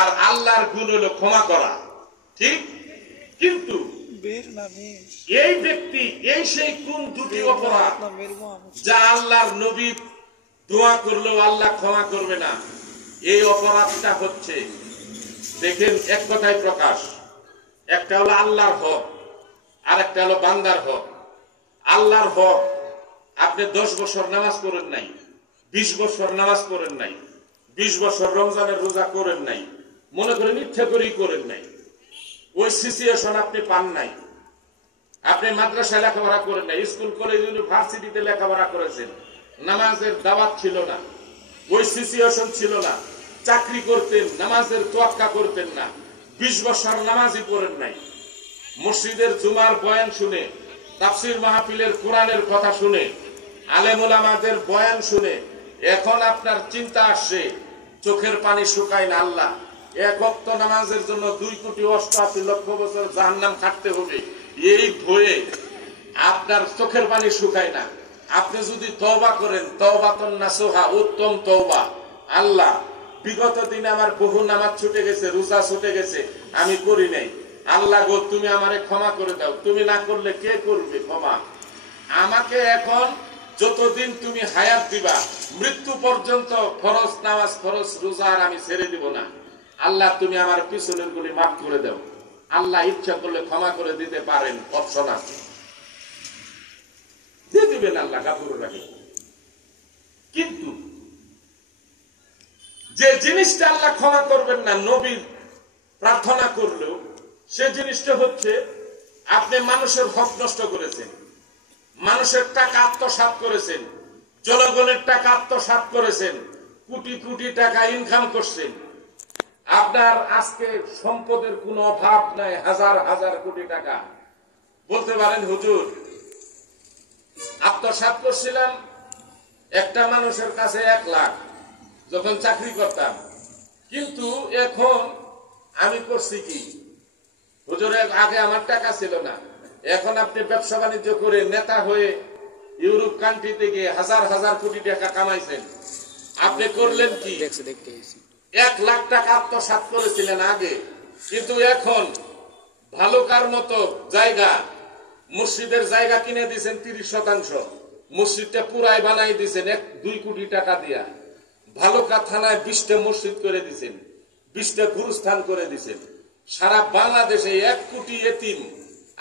আর আল্লাহর গুণ হলো ক্ষমা করা, ঠিক? কিন্তু এই ব্যক্তি এই সেই কোন দুটি অপরাধ যা আল্লাহর নবী দোয়া করলেও আল্লাহ ক্ষমা করবে না। এই অপরাধটা হচ্ছে, দেখেন এক কথায় প্রকাশ, একটা হলো আল্লাহর হক আর একটা হলো বান্দার হক। আল্লাহর হক, আপনি 10 বছর নামাজ পড়েন নাই, 20 বছর নামাজ পড়েন নাই, 20 বছর রমজানের রোজা করেন নাই, মনে করেন ইচ্ছা করেই করেন নাই, ওই সিচুয়েশন আপনি পান নাই। আপনি মাদ্রাসায় লেখাপড়া করেন নাই, স্কুল কলেজ ইউনিভার্সিটিতে লেখাপড়া করেছেন, নামাজের দাওয়াত ছিল না, ওই সিচুয়েশন ছিল না, চাকরি করতেন, নামাজের তোয়াক্কা করতেন না, 20 বছর নামাজই পড়েন নাই, মসজিদের জুমার বয়ান শুনে, তাফসীর মাহফিলের কোরআনের কথা শুনে, আলেম ওলামাদের বয়ান শুনে এখন আপনার চিন্তা আসছে, চোখের পানি শুকায় না, আল্লাহ এক ওয়াক্ত নামাজের জন্য 2,88,00,000 বছর জাহান্নাম কাটতে হবে, এই ভয়ে আপনার চোখের পানি শুকায় না। আপনি যদি তওবা করেন, তওবাতুন নাসুহা, উত্তম তওবা, আল্লাহ বিগত দিনে আমার বহু নামাজ ছুটে গেছে, রোজা ছুটে গেছে, আমি করি নাই, আল্লাহ গো তুমি আমারে ক্ষমা করে দাও, তুমি না করলে কে করবে ক্ষমা? আমাকে এখন যতদিন তুমি হায়াত দিবা, মৃত্যু পর্যন্ত ফরজ নামাজ, ফরজ রোজা আর আমি ছেড়ে দিব না, আল্লাহ তুমি আমার পিছনের গুলি মাফ করে দাও। আল্লাহ ইচ্ছা করলে ক্ষমা করে দিতে পারেন, অপশন আছে, দিয়ে দিবেন আল্লাহ গাফুর রাহিম। কিন্তু যে জিনিসটা আল্লাহ ক্ষমা করবেন না নবীর প্রার্থনা করলেও, সে জিনিসটা হচ্ছে আপনি মানুষের হক নষ্ট করেছেন, মানুষের টাকা আত্মসাৎ করেছেন, জনগণের টাকা আত্মসাৎ করেছেন, কোটি কোটি টাকা ইনকাম করছেন, আপনার আজকে সম্পদের কোনো অভাব নাই, হাজার হাজার কোটি টাকা। বলতে পারেন হুজুর আত্মসাৎ করছিলাম একটা মানুষের কাছে 1 লাখ যখন চাকরি করতাম, কিন্তু এখন আমি করছি কি হুজুর, আগে আমার টাকা ছিল না, এখন আপনি ব্যবসা বাণিজ্য করে নেতা হয়ে ইউরোপ কান্ট্রিতে গিয়ে হাজার হাজার কোটি টাকা কামাইছেন, আপনি করলেন কি? 1 লাখ টাকা আত্মসাৎ করেছিলেন আগে, কিন্তু এখন ভালুকার মতো জায়গা, মসজিদের জায়গা কিনে দিয়েছেন 30%, মসজিদটা পুরাই বানাই দিয়েছেন 2 কোটি টাকা দিয়া, ভালুকা থানায় 20টা মসজিদ করে দিয়েছেন, 20টা গুরুস্থান করে দিয়েছেন, সারা বাংলাদেশে 1 কোটি এতিম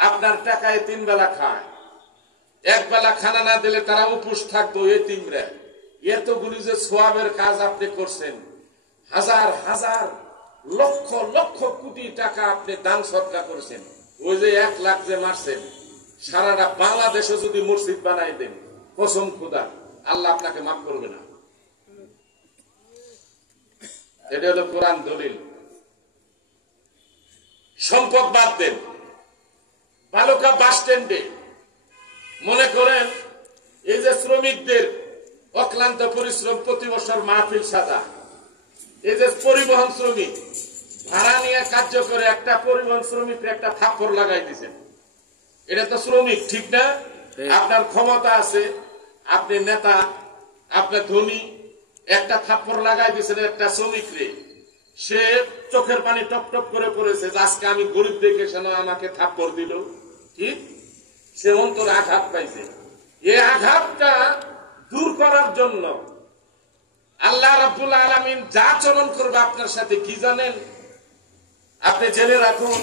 আপনার টাকায় 3 বেলা খায়, 1 বেলা খানা না দিলে তারা উপোস থাকতো এতিমরা। এতগুলি যে সোয়াবের কাজ আপনি করছেন, হাজার হাজার লক্ষ লক্ষ কোটি টাকা আপনি দান সদকা করছেন, ওই যে 1 লাখ যে মারছেন, সারাটা বাংলাদেশে যদি মসজিদ বানাই দেন, কসম খোদা আল্লাহ আপনাকে মাফ করবে না। এটা হলো কোরআন দলিল। সম্পদ বাদ দেন, বালুকা বাস স্ট্যান্ডে মনে করেন এই যে শ্রমিকদের অক্লান্ত পরিশ্রম, প্রতি বছর মাহফিল সাজা, এই যে পরিবহন শ্রমিক ভাড়া নিয়ে কার্য করে, একটা পরিবহন শ্রমিক একটা থাপ্পড় লাগাই দিয়েছেন, এটা তো শ্রমিক, ঠিক না? আপনার ক্ষমতা আছে, আপনি নেতা, আপনার ধনী, একটা থাপ্পড় লাগাই দিয়েছেন একটা শ্রমিক রে, সে চোখের পানি টপ টপ করে পড়েছে, আজকে আমি গরিব দেখে সে আমাকে থাপ্পড় দিল, ঠিক? সে অন্তরে আঘাত পাইছে। এই আঘাতটা দূর করার জন্য আল্লাহ রাব্বুল আলামিন যা আচরণ করবে আপনার সাথে কি জানেন? আপনি জেনে রাখুন,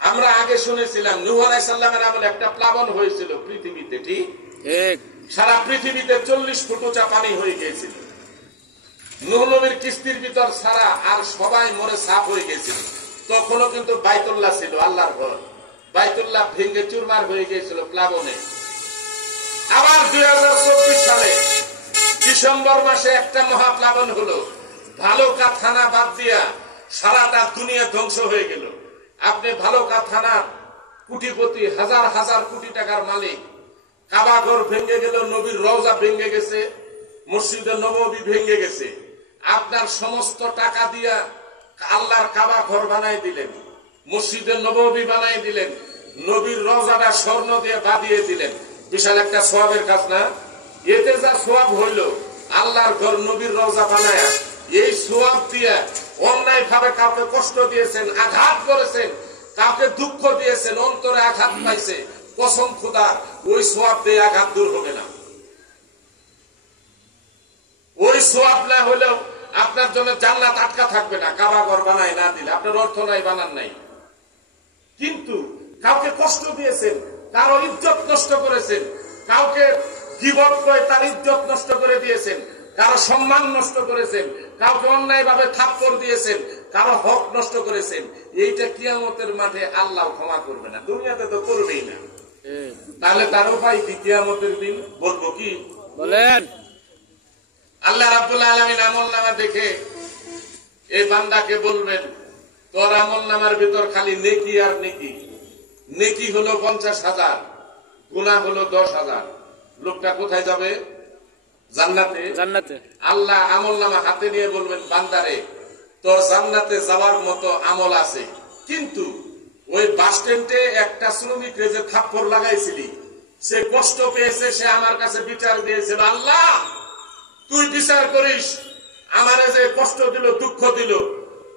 আমরা আগে শুনেছিলাম নূহ আলাইহিস সালামের আমলে একটা প্লাবন হয়েছিল পৃথিবীতে, ঠিক? সারা পৃথিবীতে 40 ফুট উঁচা পানি হয়ে গিয়েছিল, নূহ নবীর কিস্তির ভিতর সারা আর সবাই মরে সাফ হয়ে গেছিল। তখনও কিন্তু বাইতুল্লাহ ছিল, আল্লাহর ঘর, বাইতুল্লাহ ভেঙে চুরমার হয়ে গিয়েছিল প্লাবনে। আবার 2024 সালে ডিসেম্বর মাসে একটা মহাপ্লাবন হলো, ভালুকা থানা বাদ দিয়া সারাটা দুনিয়া ধ্বংস হয়ে গেল। আপনি ভালুকা থানার কোটিপতি, হাজার হাজার কোটি টাকার মালিক, কাবা ঘর ভেঙে গেল, নবীর রওজা ভেঙে গেছে, মসজিদে নববী ভেঙে গেছে, আপনার সমস্ত টাকা দিয়া আল্লাহর কাবা ঘর বানাই দিলেন, মসজিদে নববী বানাই দিলেন, নবীর রওজাটা স্বর্ণ দিয়ে বাঁধিয়ে দিলেন, বিশাল একটা সওয়াবের কাজ না? এতে যা সওয়াব হইল, আল্লাহর ঘর নবীর রওজা বানায়া এই সওয়াব দিয়া অন্যায় ভাবে কাউকে কষ্ট দিয়েছেন, আঘাত করেছেন, কাউকে দুঃখ দিয়েছেন, অন্তরে আঘাত পাইছে, কসম খোদার ওই সোয়াব দিয়ে আঘাত দূর হবে না। ওই সোয়াব না হলেও আপনার জন্য জান্নাত আটকা থাকবে না, কাবা ঘর বানায় না দিলে, আপনার অর্থ নাই, বানান নাই। কিন্তু কাউকে কষ্ট দিয়েছেন, কারো ইজ্জত নষ্ট করেছেন, কাউকে গীবত করে তার ইজ্জত নষ্ট করে দিয়েছেন, কারো সম্মান নষ্ট করেছেন, কাউকে অন্যায় ভাবে থাপ্পড় দিয়েছেন, কারো হক নষ্ট করেছেন, এইটা কিয়ামতের মাঠে আল্লাহ ক্ষমা করবে না, দুনিয়াতে তো করবেই না। তাহলে তার উপায় কি? কিয়ামতের দিন বলবো কি? বলেন। আল্লাহ রাব্বুল আলামিন আমলনামা দেখে এই বান্দাকে বলবেন, তোর আমলনামার ভিতর খালি নেকি আর নেকি। নেকি হলো 50,000, গুনাহ হলো 10,000। লোকটা কোথায় যাবে? জান্নাতে। জান্নাতে। আল্লাহ আমলনামা হাতে নিয়ে বলবেন, বান্দারে তোর জান্নাতে যাওয়ার মতো আমল আছে, কিন্তু ওই বাস স্ট্যান্ডে একটা শ্রমিককে যে থাপ্পড় লাগাইছিলি, সে কষ্ট পেয়েছে, সে আমার কাছে বিচার দিয়েছিল, আল্লাহ তুই বিচার করিস, আমারে যে কষ্ট দিল, দুঃখ দিল,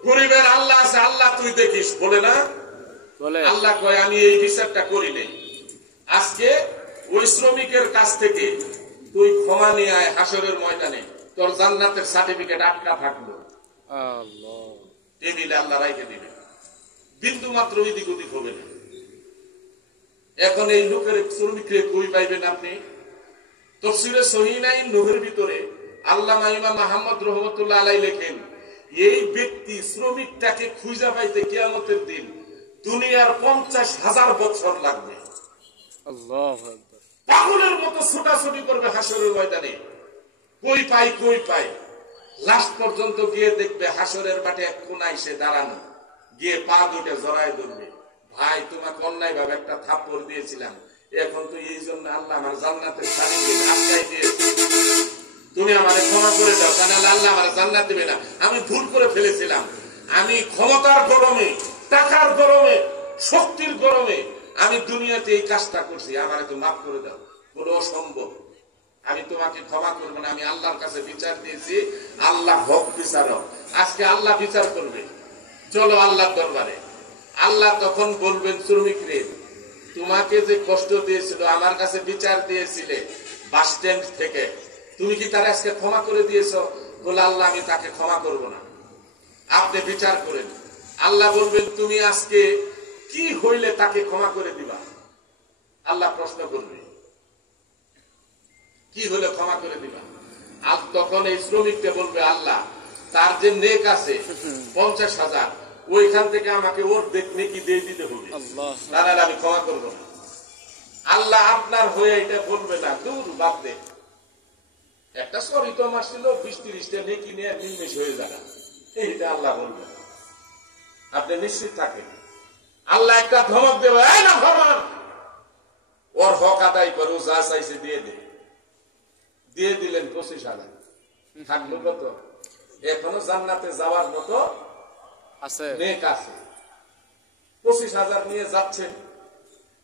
গরিবের আল্লাহ আছে, আল্লাহ তুই দেখিস, বলে না? আল্লাহ কয় আমি এই বিচারটা করি নাই। আজকে ওই শ্রমিকের কাছ থেকে তুই ক্ষমা নিয়ে আয়, হাসরের ময়দানে তোর জান্নাতের সার্টিফিকেট আটকা থাকলো, টেবিলে আল্লাহ রাইখে দিবে, বিন্দু মাত্র এদিক ওদিক হবে না। এখন এই লোকের শ্রমিকরে কই পাইবেন আপনি? তাফসীরে সহিহাইন নূহের ভিতরে আল্লামা ইমাম মুহাম্মদ রহমাতুল্লাহ আলাইহি লেখেন, এই ব্যক্তি শ্রমিকটাকে খুঁজে পাইতে কিয়ামতের দিন দুনিয়ার 50,000 বছর লাগবে। আল্লাহু আকবার। পাগলের মতো ছোটাছুটি করবে হাসরের ময়দানে, কই পাই কই পাই। লাস্ট পর্যন্ত গিয়ে দেখবে হাসরের মাঠে এক কোনায় সে দাঁড়ানো, গিয়ে পা দুটে জড়ায় ধরবে, ভাই তোমাকে অন্যায় ভাবে একটা থাপ্পড় দিয়েছিলাম, এখন তো এই জন্য আল্লাহ আমার জান্নাতের সার্টিফিকেট আটকাই দিয়েছে, তুমি আমাকে ক্ষমা করে দাও, কারণ আল্লাহ আমার জান্নাত দেবে না, আমি ভুল করে ফেলেছিলাম, আমি ক্ষমতার গরমে, টাকার গরমে, শক্তির গরমে আমি দুনিয়াতে এই কাজটা করছি, আমার তো মাফ করে দাও। কোনো অসম্ভব, আমি তোমাকে ক্ষমা করবো না, আমি আল্লাহর কাছে বিচার দিয়েছি, আল্লাহ হক বিচারক, আজকে আল্লাহ বিচার করবে, চলো আল্লাহর দরবারে। আল্লাহ তখন বলবেন শ্রমিকরে, তোমাকে যে কষ্ট দিয়েছিল, আমার কাছে বিচার দিয়েছিলে বাস স্ট্যান্ড থেকে, তুমি কি তার আজকে ক্ষমা করে দিয়েছ? বলে আল্লাহ আমি তাকে ক্ষমা করব না, আপনি বিচার করেন। আল্লাহ বলবেন, তুমি আজকে কি হইলে তাকে ক্ষমা করে দিবা? আল্লাহ প্রশ্ন করবে, কি হলে ক্ষমা করে দিবা? আর তখন এই শ্রমিককে বলবে, আল্লাহ তার যে নেক আছে 50,000, ওইখান থেকে আমাকে ওর নেকি দিয়ে দিতে হবে, তাহলে আমি ক্ষমা করবো না। আল্লাহ আপনার হয়ে এটা বলবে না, দূর বাদ দে, একটা সরিত মাস ছিল, 20-30টা নেকি নিয়ে নির্মিশ হয়ে যাবে, এইটা আল্লাহ বলবে। আপনি নিশ্চিত থাকেন, আল্লাহ একটা ধমক দেবে, না ভগবান ওর হক আদায় করো, যা চাইছে দিয়ে দে। দিয়ে দিলেন 25,000, থাকলো কত? এখনো জান্নাতে যাওয়ার মতো আছে, নেক আছে। 25,000 নিয়ে যাচ্ছেন।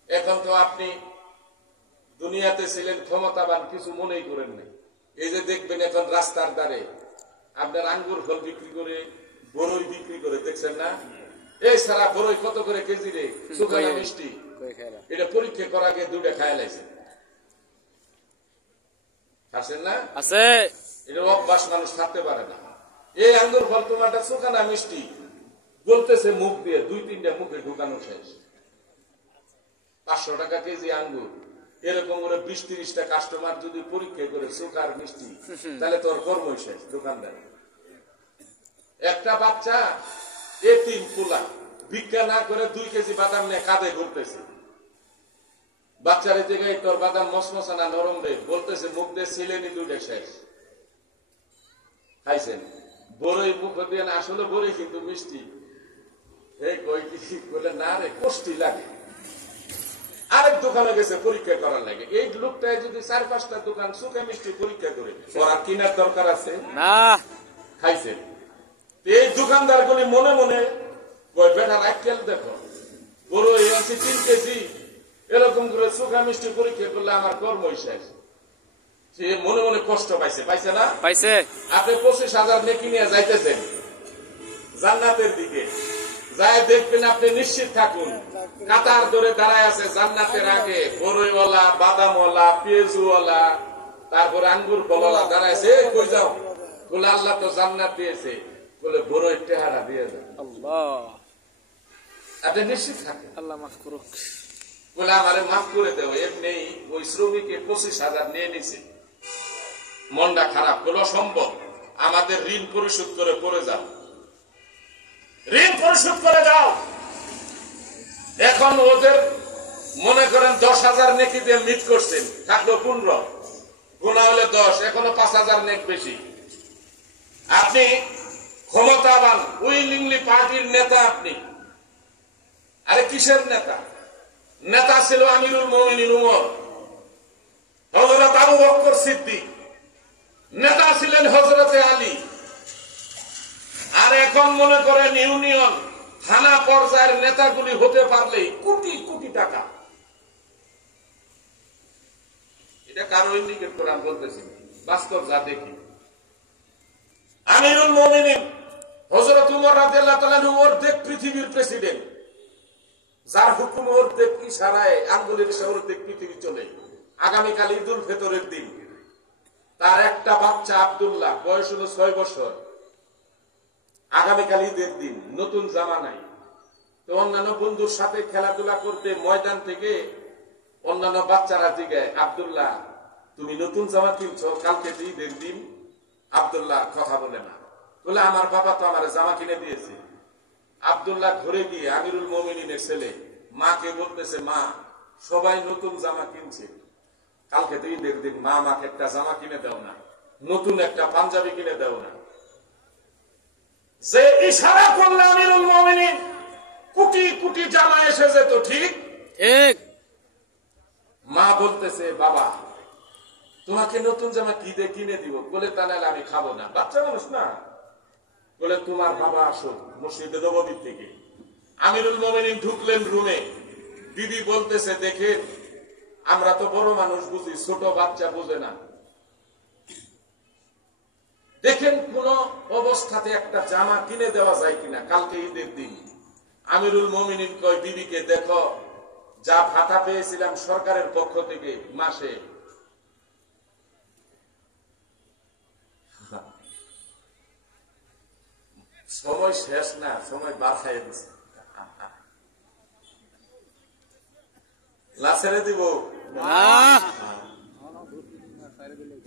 এখন তো আপনি দুনিয়াতে ছিলেন ক্ষমতাবান, কিছু মনেই করেন নাই। এই যে দেখবেন এখন রাস্তার ধারে আপনার আঙ্গুর ফল বিক্রি করে, বরই বিক্রি করে, দেখছেন না? এই সারা বরই কত করে কেজি রে, শুকানো মিষ্টি, এটা পরীক্ষা করা আগে 2টা খায় লাইছে, খাচ্ছেন না? আছে, এটা অভ্যাস, মানুষ থাকতে পারে না। এই আঙ্গুর ফল তোমারটা শুকানা মিষ্টি বলতেছে মুখ দিয়ে, 2-3টা মুখে ঢুকানো শেষ। 500 টাকা কেজি আঙ্গুর, এরকম করে 20-30টা কাস্টমার যদি পরীক্ষা করে সুগার মিষ্টি, তাহলে তোর কর্মই শেষ দোকানদার। একটা বাচ্চা এতিম পোলা ভিক্ষা না করে 2 কেজি বাদাম নিয়ে কাঁধে ঘুরতেছে, বাচ্চার জায়গায় তোর বাদাম মসমসানা নরম রে বলতেছে, মুখ দিয়ে ছিলেনি 2টা শেষ। খাইছেন বড়ই মুখ দিয়ে, আসলে বড়ই কিন্তু মিষ্টি, কই কি বলে না রে, কষ্টি লাগে। আরেক দোকানে গেছে পরীক্ষা করার লাগে। এই লোকটাই যদি 4-5টা দোকান শুকা মিষ্টি পরীক্ষা করে, ওরা কেনার দরকার আছে না? খাইছেন। এই দোকানদার গুলি মনে মনে বেটার আইকেল দেখো, বড় এই 3 কেজি, এরকম করে শুকা মিষ্টি পরীক্ষা করলে আমার কর্মই শেষ। সে মনে মনে কষ্ট পাইছে, পাইছে না? পাইছে। আপনি 25,000 নেকি নিয়ে যাইতেছেন, জান্নাতের দিকে যায় দেখবেন, আপনি নিশ্চিত থাকুন কাতার ধরে দাঁড়ায় আছে জান্নাতের আগে বড়ইওয়ালা, বাদামওয়ালা, পেঁয়াজুওয়ালা, তারপর আঙ্গুর ফলওয়ালা দাঁড়াইছে। কই যাও? বলে আল্লাহ তো জান্নাত দিয়েছে, বলে বড়ই টেহারা দিয়ে যাও। আল্লাহ, আপনি নিশ্চিত থাকেন আল্লাহ মাফ করুক। বলে আমারে মাফ করে দেও। এমনি ওই শ্রমিকে 25,000 নিয়ে নিছে, মনটা খারাপ। বলে অসম্ভব, আমাদের ঋণ পরিশোধ করে পড়ে যাও, ঋণ পরিশোধ করে যাও। এখন ওদের মনে করেন 10,000 নেকি দিয়ে মিট করছেন, থাকলো 15, গুণা হলে 10, এখনো 5,000 নেক বেশি। আপনি ক্ষমতাবান, উইলিংলি পার্টির নেতা আপনি। আরে কিসের নেতা? নেতা ছিল আমিরুল মুমিনিন উমর, হযরত আবু বকর সিদ্দিক, নেতা ছিলেন হযরতে আলী। আর এখন মনে করেন ইউনিয়ন, থানা পর্যায়ের নেতাগুলি হতে পারলেই কোটি কোটি টাকা। এটা কারো ইন্ডিকেট করে আমি বলতেছি, বাস্তব যা দেখি। আমিরুল মুমিনিন হযরত উমর রাদিয়াল্লাহু তাআলা অর্ধেক পৃথিবীর প্রেসিডেন্ট, যার হুকুম অর্ধেক ইশারায়, আঙ্গুলের ইশারায় অর্ধেক পৃথিবী চলে। আগামীকাল ঈদুল ফিতরের দিন তার একটা বাচ্চা আব্দুল্লাহ, বয়স হলো 6 বছর। আগামীকাল ঈদের দিন, নতুন জামা নাই। তো অন্যান্য বন্ধুর সাথে খেলাধুলা করতে ময়দান থেকে অন্যান্য বাচ্চারা জিগায়, আব্দুল্লাহ তুমি নতুন জামা কিনছো, কালকে ঈদের দিন? আব্দুল্লাহ কথা বলে না, বলে আমার বাবা তো আমার জামা কিনে দিয়েছে। আব্দুল্লাহ ঘরে গিয়ে আমিরুল মুমিনিনের ছেলে মাকে বলতেছে, মা সবাই নতুন জামা কিনছে, কালকে তো ঈদের দিন, মা আমাকে একটা জামা কিনে দাও না, নতুন একটা পাঞ্জাবি কিনে দাও না। যে ইশারা করলে আমিরুল মুমিনিন কোটি কোটি জামা এসে যেত, ঠিক ঠিক। মা বলতেছে, বাবা তোমাকে নতুন জামা কি দিয়ে কিনে দিব? বলে তা নাহলে আমি খাবো না। বাচ্চা মানুষ না। বলে তোমার বাবা আসো মসজিদে নববী থেকে। আমিরুল মুমিনিন ঢুকলেন রুমে, দিদি বলতেছে, দেখেন আমরা তো বড় মানুষ বুঝি, ছোট বাচ্চা বুঝে না, দেখেন কোন অবস্থাতে একটা জামা কিনে দেওয়া যায় কিনা, কালকে ঈদের দিন। আমিরুল মুমিনিন কয় বিবিকে, দেখো যা ভাতা পেয়েছিলাম সরকারের পক্ষ থেকে মাসে, সময় শেষ না, সময় বার খাইয়ে দিচ্ছে, লাশেরে দিব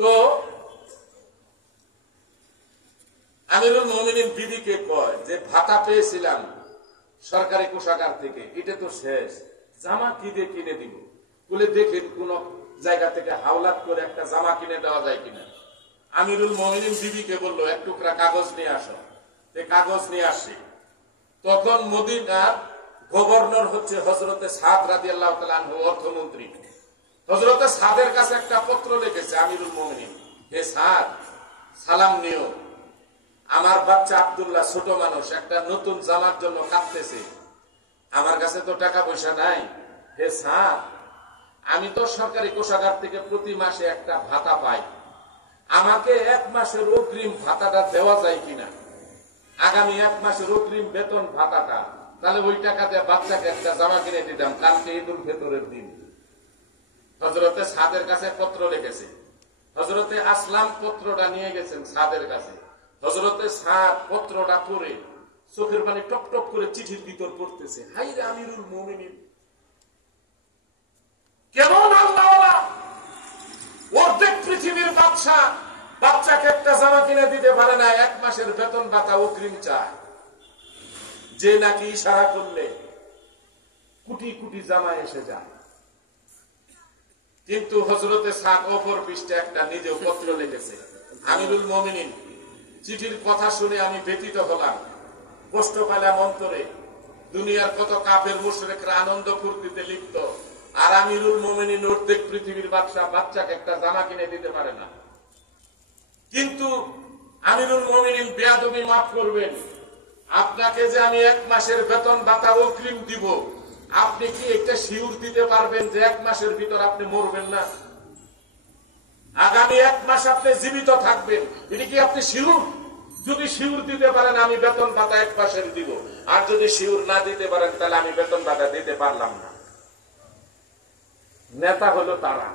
তো। আমিরুল মুমিনিন বিবিকে কয় যে ভাতা পেয়েছিলাম সরকারি কোষাগার থেকে, এটা তো শেষ, জামা কি দিয়ে কিনে দিব? বলে দেখেন কোন জায়গা থেকে হাওলাত করে একটা জামা কিনে দেওয়া যায় কিনা। আমিরুল মুমিনিন বিবিকে বললো, এক টুকরা কাগজ নিয়ে আসো। কাগজ নিয়ে আসি। তখন মদিনার গভর্নর হচ্ছে হযরতে সাদ রাদিয়াল্লাহু তাআলা আনহু, অর্থমন্ত্রী। হযরতে সাদের কাছে একটা পত্র লিখেছে আমিরুল মুমিনিন, হে সাদ, সালাম নিও, আমার বাচ্চা আব্দুল্লাহ ছোট মানুষ, একটা নতুন জামার জন্য কাঁদতেছে, আমার কাছে তো টাকা পয়সা নাই। হে সাদ, আমি তো সরকারি কোষাগার থেকে প্রতি মাসে একটা ভাতা পাই, আমাকে 1 মাসের অগ্রিম ভাতাটা দেওয়া যায় কিনা? আগামী 1 মাসের অগ্রিম বেতন ভাতাটা, তাহলে ওই টাকা দিয়ে বাচ্চাকে একটা জামা কিনে দিতাম, কালকে ঈদুল ফিতরের দিন। হযরতে সাদের কাছে পত্র লিখেছে। হযরতে আসলাম পত্রটা নিয়ে গেছেন সাদের কাছে। হযরতে সাদ পত্রটা পড়ে চোখের পানি টপ টপ করে চিঠির ভিতর পড়তেছে, হাই রে আমিরুল মুমিনিন, কেমন আল্লাহওয়ালা, অর্ধেক পৃথিবীর বাদশা বাচ্চাকে একটা জামা কিনে দিতে পারে না, 1 মাসের বেতন ভাতা অগ্রিম চায়, যে নাকি ইশারা করলে কোটি কোটি জামা এসে যায়। কিন্তু হযরতে সাদ অপর পৃষ্ঠে একটা নিজেও পত্র লিখেছে, আমিরুল মুমিনিন, চিঠির কথা শুনে আমি ব্যথিত হলাম, কষ্ট পেলাম অন্তরে। দুনিয়ার কত কাফের মুশরিকরা আনন্দ ফুর্তিতে লিপ্ত, আর আমিরুল মুমিনিন অর্ধেক পৃথিবীর বাদশা বাচ্চাকে একটা জামা কিনে দিতে পারে না। কিন্তু আমিরুল মুমিনিন বেয়াদবি মাফ করবেন, আপনাকে যে আমি 1 মাসের বেতন ভাতা অগ্রিম দিব, আপনি কি একটা শিওর দিতে পারবেন যে 1 মাসের ভিতর আপনি মরবেন না? আগামী 1 মাস আপনি জীবিত থাকবেন, এটা কি আপনি শিওর? যদি শিউর দিতে পারেন আমি বেতন ভাতা 1% দিব, আর যদি শিউর না দিতে পারেন তাহলে আমি বেতন ভাতা দিতে পারলাম না। নেতা হলো তারা।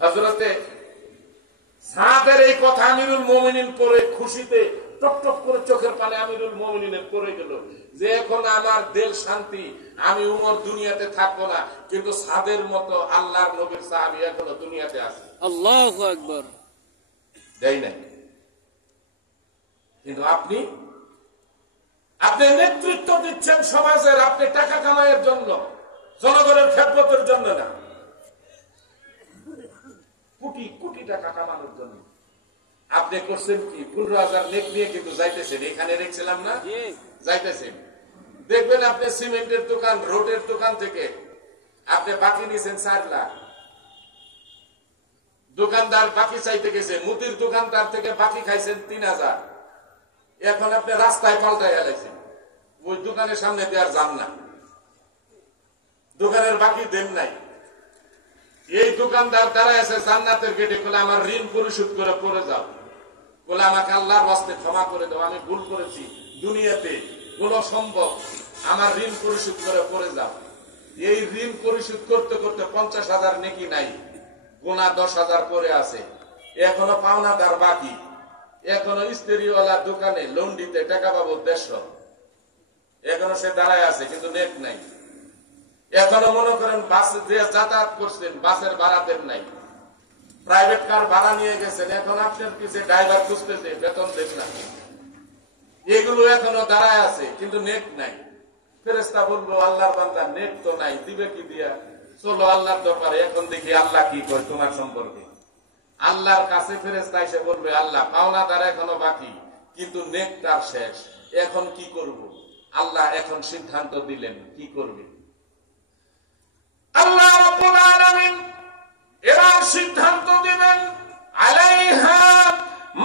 হযরতে সাদের এই কথা আমিরুল মুমিনিন পড়ে খুশিতে টপটপ করে চোখের পানি আমিরুল মুমিনিনের পড়ে গেল যে এখন আমার দিল শান্তি, আমি উমর দুনিয়াতে থাকবো না, কিন্তু সাদের মতো আল্লাহর নবীর সাহাবী এখনো দুনিয়াতে আছে। আল্লাহু আকবার। দেয় নাই। কিন্তু আপনি নেতৃত্ব দিচ্ছেন সমাজের, আপনি টাকা কামাইয়ের জন্য, জনগণের খেদমতের জন্য না, কোটি কোটি টাকা কামানোর জন্য। আপনি করছেন কি 15,000 নেক নিয়ে কিন্তু যাইতেছেন, এখানে রেখেছিলাম না, যাইতেছেন। দেখবেন আপনি সিমেন্টের দোকান, রোডের দোকান থেকে আপনি বাকি নিয়েছেন 4 লাখ, দোকানদার বাকি চাইতে গেছে, মুদির দোকানদার থেকে বাকি খাইছেন 3,000। এখন আপনি রাস্তায় পাল্টাই এলাইছেন, ওই দোকানের সামনে দেওয়ার যান না, দোকানের বাকি দেন নাই। এই দোকানদার দাঁড়ায় আছে জান্নাতের গেটে, বলে আমার ঋণ পরিশোধ করে পড়ে যাও, বলে আমাকে আল্লাহর ওয়াস্তে ক্ষমা করে দাও, আমি ভুল করেছি, দুনিয়াতে কোন সম্ভব, আমার ঋণ পরিশোধ করে পড়ে যাও। এই ঋণ পরিশোধ করতে করতে 50,000 নেকি নাই, গোনা 10,000 পরে আছে, এখনো পাওনাদার বাকি, এখনো স্ত্রীওয়ালা দোকানে লোন দিতে টাকা পাবো 150, এখনো সে দাঁড়ায় আছে, কিন্তু নেট নাই। এখনো মনে করেন বাসে যে যাতায়াত করছেন, বাসের ভাড়া দেন নাই, প্রাইভেট কার ভাড়া নিয়ে গেছেন, এখন আপনার পিছিয়ে ড্রাইভার খুঁজতেছে, বেতন দেন না, এগুলো এখনো দাঁড়ায় আছে, কিন্তু নেট নাই। ফেরেশতা বলবো আল্লাহর বান্দা নেট তো নাই, দিবে কি দিয়া, চলো আল্লাহর দরবারে, এখন দেখি আল্লাহ কি কয় তোমার সম্পর্কে। আল্লাহর কাছে ফেরেশতা এসে বলবে আল্লাহ পাওনাদার এখনো বাকি, কিন্তু নেট তার শেষ, এখন কি করব? আল্লাহ এখন সিদ্ধান্ত দিলেন কি করবে। আল্লাহ রাব্বুল আলামিন এবার সিদ্ধান্ত দিবেন, আলাইহা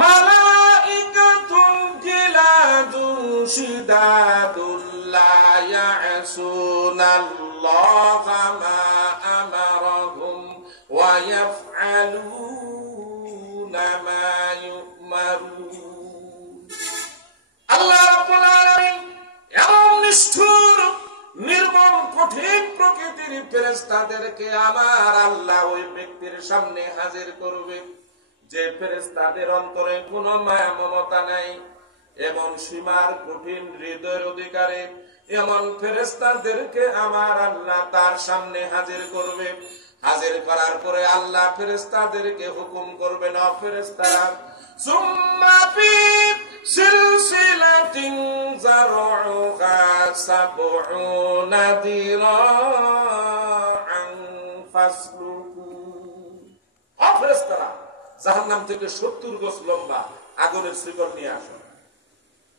মালাইকাতুন গিলাদুন শিদাদুল লা ইয়াসুনাল্লাহা মা আমারাহুম ওয়া ইয়াফআলুনা মা ইউমারুন। আল্লাহ রাব্বুল আলামিন এমন নিষ্ঠুর নির্মম কঠিন প্রকৃতির ফেরেশতাদেরকে আমার আল্লাহ ওই ব্যক্তির সামনে হাজির করবে যে ফেরেশতাদের অন্তরে কোনো মায়া মমতা নাই, এমন সীমার কঠিন হৃদয়ের অধিকারী এমন ফেরেশতাদেরকে আমার আল্লাহ তার সামনে হাজির করবে। হাজির করার পরে আল্লাহ ফেরেশতাদেরকে হুকুম করবেন, ও ফেরেশতারা সুম্মা ফি সিলসিলাতিন যারউহা সাবউনা দিরাআন ফাসলুকু। ও ফেরেশতারা জাহান্নাম থেকে 70 গজ লম্বা আগুনের শিকল নিয়ে আসো।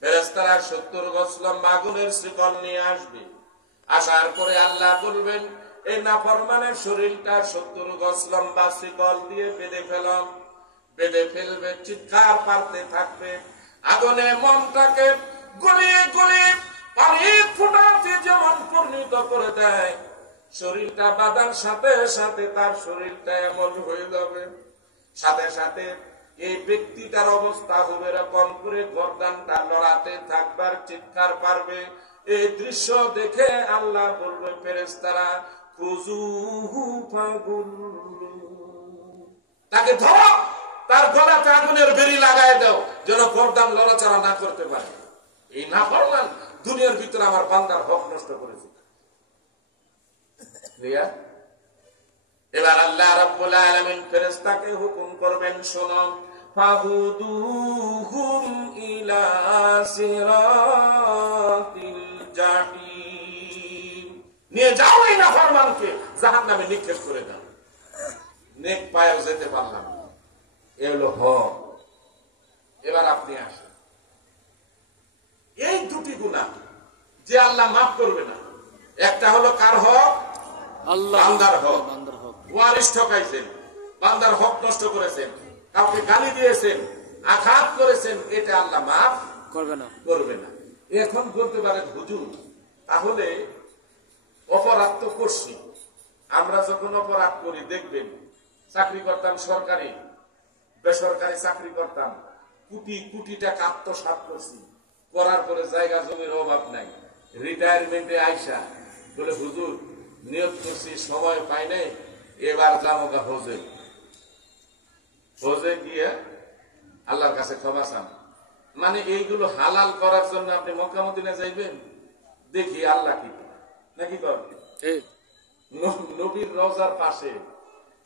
ফেরেশতারা 70 গজ লম্বা আগুনের শিকল নিয়ে আসবে। আসার পরে আল্লাহ বলবেন এই নাফরমানের শরীরটা 70 গজ লম্বা শিকল দিয়ে বেঁধে ফেলাম। বেঁধে ফেলবে, চিৎকার পারতে থাকবে, আগুনে মনটাকে গলিয়ে গলিয়ে পানি ফুটাতে যেমন পরিণত করে দেয়, শরীরটা বাঁধার সাথে সাথে তার শরীরটা এমন হয়ে যাবে, সাথে সাথে এই ব্যক্তিটার অবস্থা হবে এরকম করে গর্দানটা লড়াতে থাকবার, চিৎকার পারবে। এই দৃশ্য দেখে আল্লাহ বলবে ফেরেশতারা খুযুহু ফাগুল্লু, তাকে ধরো, তার গলাতে আগুনের বেড়ি লাগায় দাও যেন গর্দান লড়াচড়া না করতে পারে। এই নাফরমান দুনিয়ার ভিতরে আমার বান্দার হক নষ্ট করেছে। এবার আল্লাহ রাব্বুল আলামিন ফেরেশতাকে হুকুম করবেন, শোনো, ফাহুদুহুম ইলা সিরাতিল জাহিম, নিয়ে যাও এই নাফরমানকে জাহান্নামে নিক্ষেপ করে দাও। নেক পায়েও যেতে পারলাম না, এ হলো হক। এবার আপনি আসেন, এই দুটি গুনাহ যে আল্লাহ মাফ করবে না, একটা হলো কার হক? আল্লাহ, বান্দার হক। ওয়ারিশ ঠকাইছেন, বান্দার হক নষ্ট করেছেন, কাউকে গালি দিয়েছেন, আঘাত করেছেন, এটা আল্লাহ মাফ করবে না। এখন বলতে পারেন হুজুর তাহলে অপরাধ তো করছি, আমরা যখন অপরাধ করি দেখবেন চাকরি করতাম সরকারি, বেসরকারি চাকরি করতাম, কোটি কোটি টাকা আত্মসাৎ করছি, করার পরে জায়গা জমির অভাব নাই, রিটায়ারমেন্টে আইসা বলে হুজুর নিয়ত করছি সময় পাই নাই, এবার যাবো হজে। হজে গিয়ে আল্লাহর কাছে ক্ষমা চান। মানে এইগুলো হালাল করার জন্য আপনি মক্কা মদিনা যাইবেন, দেখি আল্লাহ কি নাকি করবে। নবীর রওজার পাশে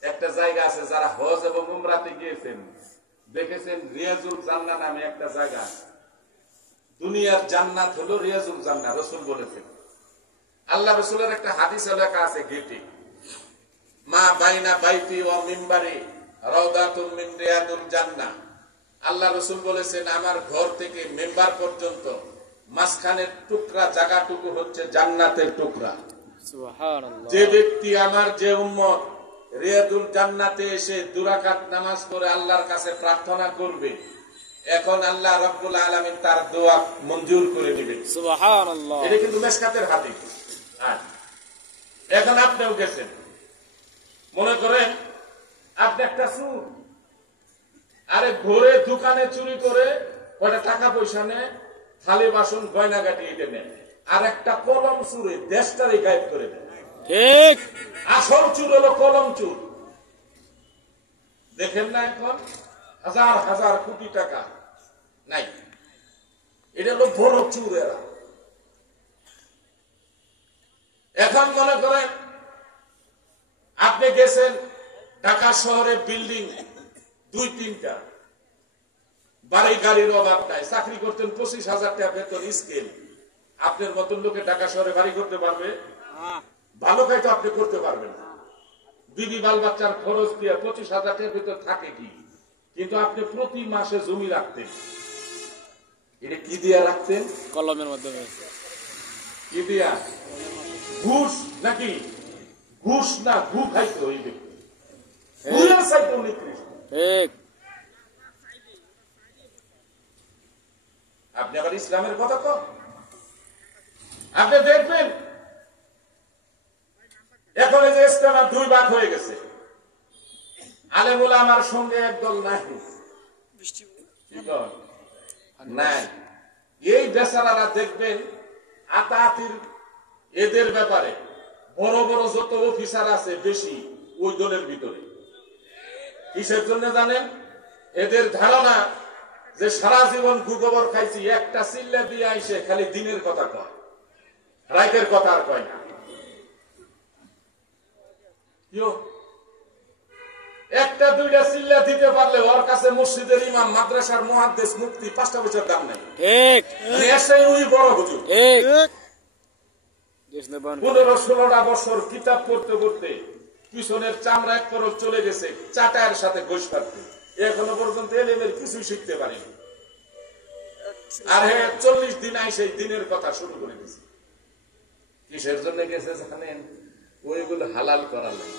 একটা জায়গা আছে, যারা হজ এবং উমরাতে গিয়েছেন দেখেছেন, রিয়াজুল জান্নাহ নামে একটা জায়গা। দুনিয়ার জান্নাত হলো রিয়াজুল জান্নাহ, রাসূল বলেছেন। আল্লাহ রাসূলের একটা হাদিসে লেখা আছে গেটে, মা বাইনা বাইতি ওয়া মিম্বারি রাউদাতুন মিন রিয়াদুল জান্নাহ। আল্লাহ রাসূল বলেছেন, আমার ঘর থেকে মেম্বার পর্যন্ত মাঝখানের টুকরা জায়গাটুকু হচ্ছে জান্নাতের টুকরা। সুবহানাল্লাহ। যে ব্যক্তি আমার, যে উম্মত রিয়াদুল জান্নাতে এসে 2 রাকাত নামাজ পড়ে আল্লাহর কাছে প্রার্থনা করবে, এখন আল্লাহ রাব্বুল আলামিন তার দোয়া মঞ্জুর করে নেবেন। সুবহানাল্লাহ। এটা কিন্তু মিশকাতের হাদিস। এখন আপনিও গেছেন, মনে করেন আপনি একটা চুর, আরে ঘরে দোকানে চুরি করে কয়টা টাকা পয়সা নেয়, থালি বাসন গয়নাগাটি এটা নেয়, আর একটা কলম চুরে দেশটারে গায়েব করে দেয়। ঠিক। আসল চুর হলো কলম চুর। দেখেন না এখন হাজার হাজার কোটি টাকা নাই, এটা হলো বড় চুর এরা। এখন মনে করেন আপনি গেছেন ঢাকা শহরে বিল্ডিং 2-3টা, বাড়ি গাড়ির অভাব নাই, চাকরি করতেন 25,000 টাকা বেতন স্কেল। আপনার মতন লোকে ঢাকা শহরে বাড়ি করতে পারবে? ভালো কাজ তো আপনি করতে পারবেন না। বিবি বাল বাচ্চার খরচ দিয়ে 25,000 টাকার ভিতর থাকে কি? কিন্তু আপনি প্রতি মাসে জমি রাখতেন, এটা কি দিয়া রাখতেন? কলমের মাধ্যমে। কি দিয়া? ঘুষ নাকি? ঘুষ না, ঘু খাইতে হইবে। আপনি আবার ইসলামের কথা তো আপনি দেখবেন, এখন এই যে ইসলাম 2 ভাগ হয়ে গেছে, আলেম ওলামার সঙ্গে একদল নাই, নাই। এই বেচারারা দেখবেন আতাতির এদের ব্যাপারে বড় বড় যত অফিসার আছে বেশি ওই দলের ভিতরে। কিসের জন্য জানেন? এদের ধারণা যে সারা জীবন গুগবর খাইছি, একটা চিল্লা দিয়ে আইসে খালি দিনের কথা কয়, রাতের কথা আর কয় না। একটা 2টা চিল্লা দিতে পারলে ওর কাছে মসজিদের ইমাম, মাদ্রাসার মুহাদ্দিস, মুফতি 5টা বছর দাম নাই। ঠিক। ওই বড় হুজুর। ঠিক। 15-16টা বছর কিতাব পড়তে পড়তে পিছনের চামড়া এক করল চলে গেছে, চাটায়ের সাথে গোশ কাটতে, এখনো পর্যন্ত এলেমের কিছু শিখতে পারেনি। আর হ্যাঁ 40 দিন আইসে দিনের কথা শুরু করে দিয়েছে। কিসের জন্য গেছে জানেন? ওইগুলো হালাল করা লাগে।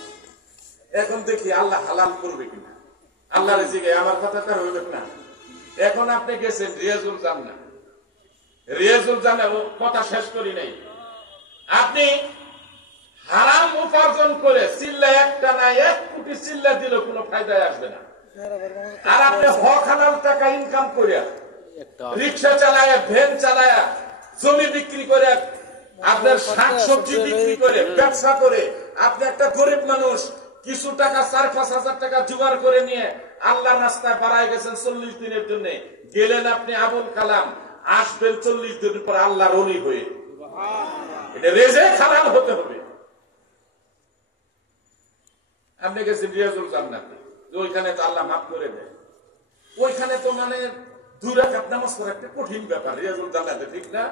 এখন দেখি আল্লাহ হালাল করবে কিনা। আল্লাহর জিগায় আমার কথা তার হইবে না। এখন আপনি গেছেন রিয়াজুল জান্নাহ, রিয়াজুল জান্নাহ কথা শেষ করি নাই। আপনি হারাম উপার্জন করে চিল্লা একটা না 1 কোটি চিল্লা দিলেও কোনো ফায়দায় আসবে না। আর আপনি হক হালাল টাকা ইনকাম করে রিক্সা চালায়, ভ্যান চালায়, জমি বিক্রি করে, আপনার শাকসবজি বিক্রি করে, ব্যবসা করে, আপনি একটা গরিব মানুষ কিছু টাকা 4-5 হাজার টাকা জোগাড় করে নিয়ে আল্লাহর রাস্তায় বাড়ায় গেছেন 40 দিনের জন্য। গেলেন আপনি আবুল কালাম, আসবেন 40 দিন পর আল্লাহর ওলি হয়ে। এটা রেজেক হালাল হতে হবে। আপনি গেছেন রিয়াজুল জান্নাতে, ওইখানে তো আল্লাহ মাফ করে দেয়। ওইখানে তো মানে 2 রাকাত নামাজ পড়া একটা কঠিন ব্যাপার রিয়াজুল জান্নাতে, ঠিক না?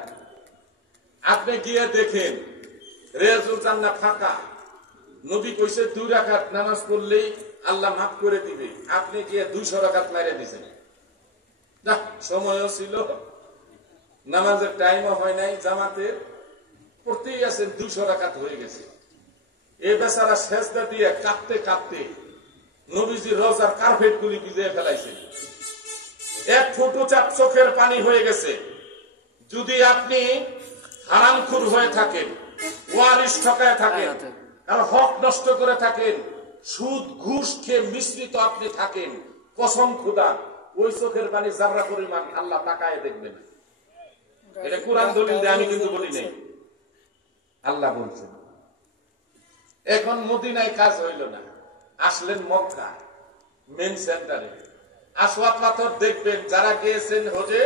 আপনি গিয়ে দেখেন রিয়াজুল জান্নাত ফাঁকা। নবী কইছে 2 রাকাত নামাজ পড়লেই আল্লাহ মাফ করে দিবে। আপনি গিয়ে 200 রাকাত মাইরা দিয়েছেন। না, সময়ও ছিল, নামাজের টাইমও হয় নাই, জামাতের পড়তেই আছেন, 200 রাকাত হয়ে গেছে। এই বেচারা সেজদা দিয়ে কাঁদতে কাঁদতে নবীজির রওজার কার্পেট গুলি ভিজিয়ে ফেলাইছেন। 1 ফুট চোখের পানি হয়ে গেছে। যদি আপনি হারামখোর হয়ে থাকেন, ওয়ারিশ ঠকায় থাকেন, আর হক নষ্ট করে থাকেন, সুদ ঘুষ খেয়ে মিশ্রিত আপনি থাকেন, কসম খোদা ওই চোখের পানি জাররা পরিমাণ আল্লাহ তাকায় দেখবে না। এটা কোরআন দলিল দিয়ে আমি কিন্তু বলি নাই, আল্লাহ বলছেন। এখন মদিনায় কাজ হইল না, আসলেন মক্কা মেন সেন্টারে। আসওয়াদ পাথর দেখবেন, যারা গিয়েছেন হজে,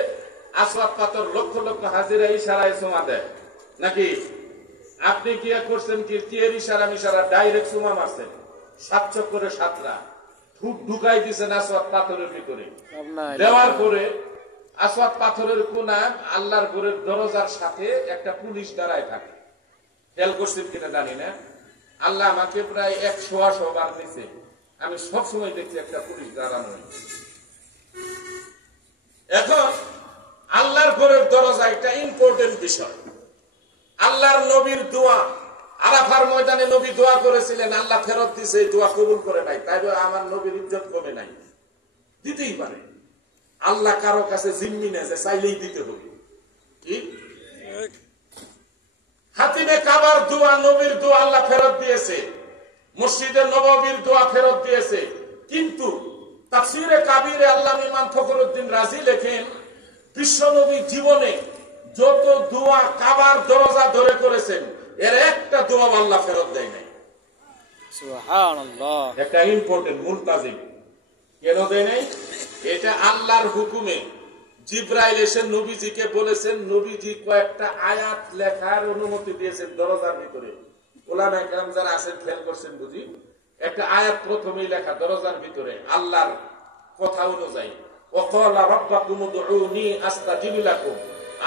আসওয়াদ পাথর লক্ষ লক্ষ হাজিরা ইশারায় চুমা দেয় নাকি? আপনি কি করছেন কি? এর ইশারা মিশারা ডাইরেক্ট চুমা মারছেন, 7 চক্করে 7টা ঢুকাই দিচ্ছেন আসওয়াদ পাথরের ভিতরে। দেওয়ার পরে আসওয়াদ পাথরের কোনা আল্লাহর ঘরের দরজার সাথে একটা পুলিশ দাঁড়ায় থাকে। খেয়াল করছেন কিনা জানি না, আল্লাহ আমাকে প্রায় 100 বার দিয়েছে, আমি সবসময় দেখছি একটা পুলিশ দাঁড়ানো। এখন আল্লাহর ঘরের দরজা একটা ইম্পর্টেন্ট বিষয়। আল্লাহর নবীর দোয়া, আরাফার ময়দানে নবী দোয়া করেছিলেন, আল্লাহ ফেরত দিছে, এই দোয়া কবুল করে নাই। তাই আমার নবীর ইজ্জত কমে নাই, দিতেই পারে। আল্লাহ কারো কাছে জিম্মি নেই যে চাইলেই দিতে হবে। কি হাতিমে কাবার দোয়া, নবীর দোয়া আল্লাহ ফেরত দিয়েছে, মসজিদে নববীর দোয়া ফেরত দিয়েছে। কিন্তু তাফসীরে কাবীরে আল্লামা ইমাম ফখরুদ্দিন রাজি লেখেন, বিশ্বনবী জীবনে যত দোয়া কাবার দরজা ধরে করেছেন, এর একটা দোয়া আল্লাহ ফেরত দেয় নাই। সুবহানাল্লাহ। একটা ইম্পর্টেন্ট মুলতাজিম কেন দেয় নাই? এটা আল্লাহর হুকুমে জিব্রাইল এসে নবীজিকে বলেছেন, নবীজি কয়েকটা আয়াত লেখার অনুমতি দিয়েছেন দরজার ভিতরে। ওলামায়ে কেরাম যারা আছেন খেয়াল করছেন বুঝি, একটা আয়াত প্রথমেই লেখা দরজার ভিতরে আল্লাহর কথা অনুযায়ী, ওয়াকালা রাব্বাকুম উদউনি আস্তাজিব লাকুম।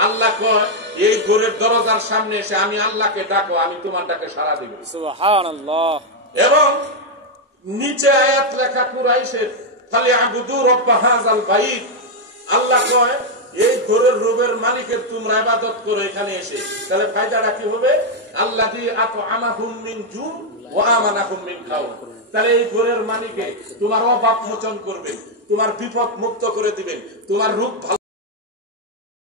আল্লাহ কয় এই ঘরের দরজার সামনে এসে আমি আল্লাহকে ডাকো, আমি তোমার ডাকে সাড়া দেব। সুবহানাল্লাহ। এবং নিচে আয়াত লেখা কুরাইশের, ফালিয়াবুদু রাব্ব হাযাল বাইত। আল্লাহ কয় এই ঘরের রবের মালিকের তোমরা ইবাদত করো এখানে এসে। তাহলে ফায়দাটা কি হবে? আল্লাযী আত'আমাহুম মিন জু ওয়া আমানাহুম মিন খাউফ। তাহলে এই ঘরের মালিকে তোমার অভাব মোচন করবেন, তোমার বিপদ মুক্ত করে দিবেন, তোমার রূপ